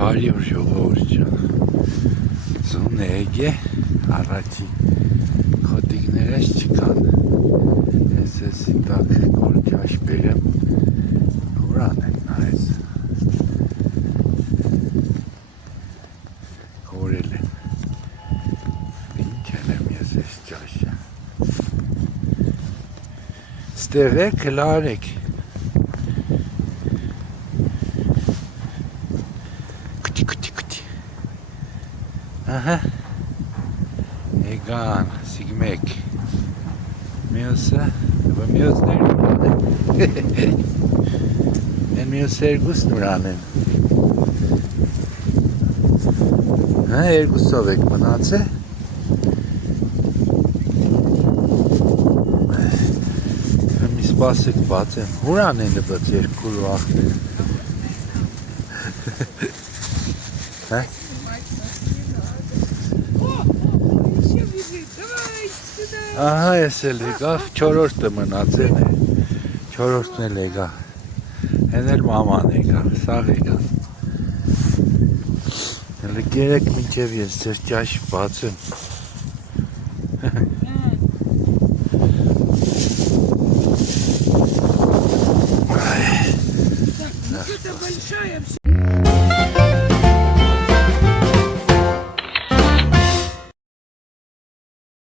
Բարի օր ժողովուրդ ջան, զուն է եկե, առաջի խոտիկներս չկան, ես էսի տակ կորճաշ բերեմ, ուրան են նայեց, կորել են, ինչ ենեմ ես ես ճաշը, ստեղ եք, լար եք, Ահա, եկան, սիգմեք, մյոսը, մյոսներ նուրան են, մյուս երկուսն նուրան են, հա, երկուսով եք մնաց է, մի սպասեք բաց եմ, հուրան են լբաց երկուր ու աղբեր, հա, Ահա ես էլ եկավ, չորորդը մնացել է, չորորդն էլ եկավ, հեն էլ մաման եկավ, սաղ եկավ, հələ գերեք մինչև ես ձեր ճաշ բացեմ,